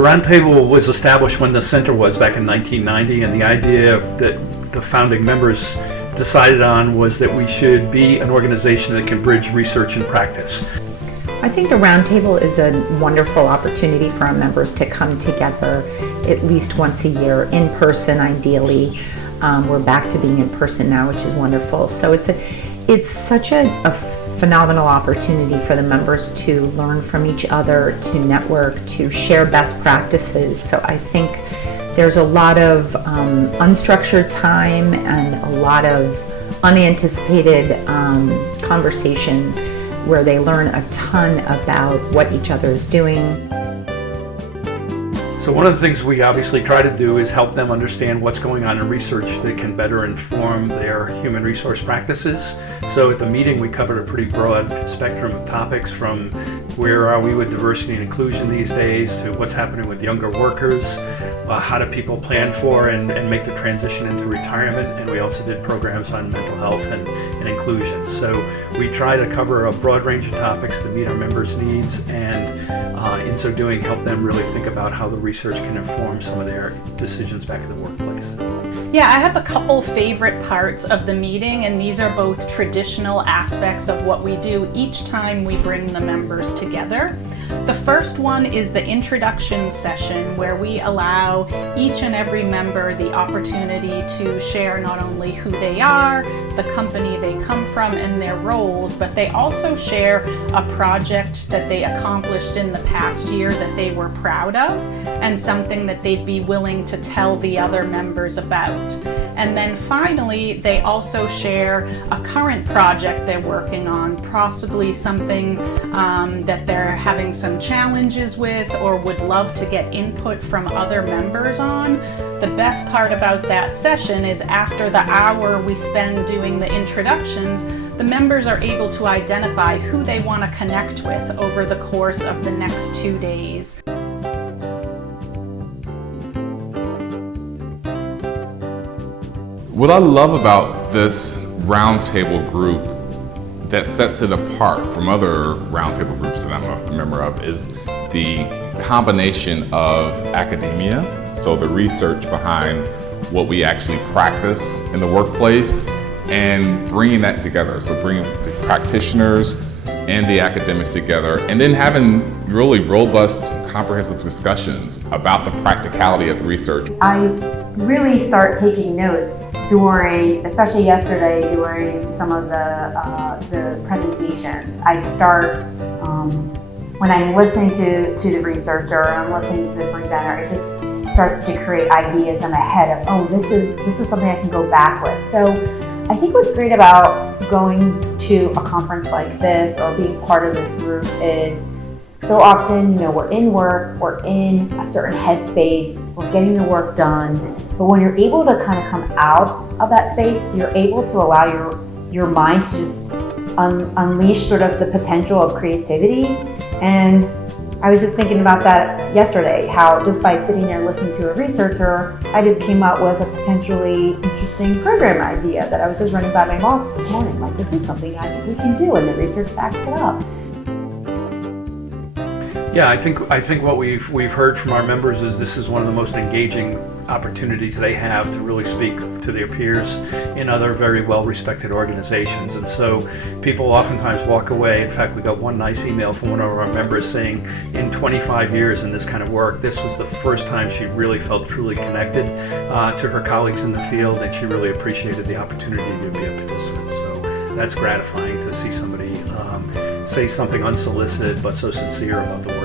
The Roundtable was established when the center was back in 1990, and the idea that the founding members decided on was that we should be an organization that can bridge research and practice. I think the Roundtable is a wonderful opportunity for our members to come together at least once a year, in person ideally. We're back to being in person now, which is wonderful. So it's such a phenomenal opportunity for the members to learn from each other, to network, to share best practices. So I think there's a lot of unstructured time and a lot of unanticipated conversation where they learn a ton about what each other is doing. So one of the things we obviously try to do is help them understand what's going on in research that can better inform their human resource practices. So at the meeting we covered a pretty broad spectrum of topics, from where are we with diversity and inclusion these days to what's happening with younger workers, how do people plan for and make the transition into retirement, and we also did programs on mental health and inclusion. So we try to cover a broad range of topics to meet our members' needs, and in so doing help them really think about how the research can inform some of their decisions back in the workplace. Yeah, I have a couple favorite parts of the meeting, and these are both traditional aspects of what we do each time we bring the members together. The first one is the introduction session, where we allow each and every member the opportunity to share not only who they are, the company they come from, and their roles, but they also share a project that they accomplished in the past year that they were proud of, and something that they'd be willing to tell the other members about. And then finally, they also share a current project they're working on, possibly something that they're having some challenges with or would love to get input from other members on. The best part about that session is after the hour we spend doing the introductions, the members are able to identify who they want to connect with over the course of the next 2 days. What I love about this Roundtable group that sets it apart from other Roundtable groups that I'm a member of is the combination of academia, so the research behind what we actually practice in the workplace, and bringing that together. So bringing the practitioners and the academics together, and then having really robust, comprehensive discussions about the practicality of the research. I really start taking notes during, especially yesterday, during some of the presentations. I start, when I'm listening to the researcher, I'm listening to the presenter, it just starts to create ideas in my head of, oh, this is something I can go back with. So I think what's great about going to a conference like this or being part of this group is so often, we're in work, we're in a certain headspace, we're getting the work done, but when you're able to kind of come out of that space, you're able to allow your mind to just unleash sort of the potential of creativity. And I was just thinking about that yesterday, how just by sitting there listening to a researcher, I just came up with a potentially interesting program idea that I was just running by my boss this morning. Like, this is something I think we can do, and the research backs it up. Yeah, I think what we've heard from our members is this is one of the most engaging opportunities they have to really speak to their peers in other very well-respected organizations. And so people oftentimes walk away. In fact, we got one nice email from one of our members saying in 25 years in this kind of work, this was the first time she really felt truly connected to her colleagues in the field, and she really appreciated the opportunity to be a participant. So that's gratifying to see somebody say something unsolicited but so sincere about the work